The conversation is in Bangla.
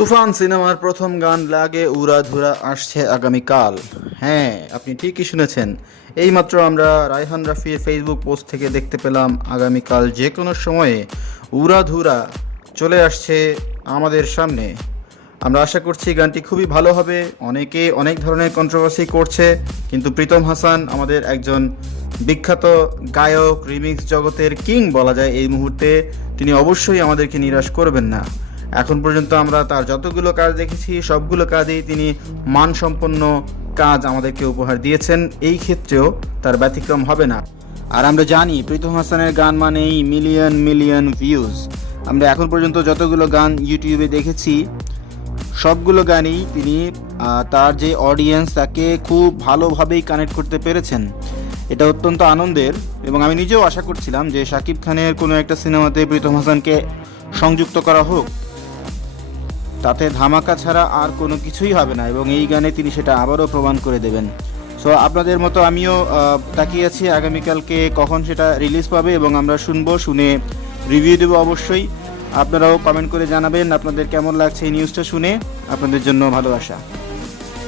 তুফান সিনেমার প্রথম গান লাগে উড়াধুরা আসছে আগামীকাল। হ্যাঁ, আপনি ঠিকই শুনেছেন। এইমাত্র আমরা রায়হান রাফির ফেসবুক পোস্ট থেকে দেখতে পেলাম আগামীকাল যে কোনো সময়ে উড়াধুরা চলে আসছে আমাদের সামনে। আমরা আশা করছি গানটি খুবই ভালো হবে। অনেকে অনেক ধরনের কন্ট্রোভার্সি করছে, কিন্তু প্রীতম হাসান আমাদের একজন বিখ্যাত গায়ক, রিমিক্স জগতের কিং বলা যায় এই মুহূর্তে। তিনি অবশ্যই আমাদেরকে নিরাশ করবেন না। এখন পর্যন্ত আমরা তার যতগুলো কাজ দেখেছি সবগুলো কাজেই তিনি মানসম্পন্ন কাজ আমাদেরকে উপহার দিয়েছেন। এই ক্ষেত্রেও তার ব্যতিক্রম হবে না। আর আমরা জানি প্রীতম হাসানের গান মানেই মিলিয়ন মিলিয়ন ভিউজ। আমরা এখন পর্যন্ত যতগুলো গান ইউটিউবে দেখেছি সবগুলো গানই তিনি তার যে অডিয়েন্স তাকে খুব ভালোভাবেই কানেক্ট করতে পেরেছেন। এটা অত্যন্ত আনন্দের, এবং আমি নিজেও আশা করছিলাম যে শাকিব খানের কোনো একটা সিনেমাতে প্রীতম হাসানকে সংযুক্ত করা হোক, তাতে ধামাকা ছাড়া আর কোনো কিছুই হবে না, এবং এই গানে তিনি সেটা আবারও প্রমাণ করে দেবেন। সো আপনাদের মতো আমিও তাকিয়ে আছি আগামীকালকে কখন সেটা রিলিজ পাবে, এবং আমরা শুনবো, শুনে রিভিউ দেবো অবশ্যই। আপনারাও কমেন্ট করে জানাবেন আপনাদের কেমন লাগছে এই নিউজটা শুনে। আপনাদের জন্য ভালোবাসা।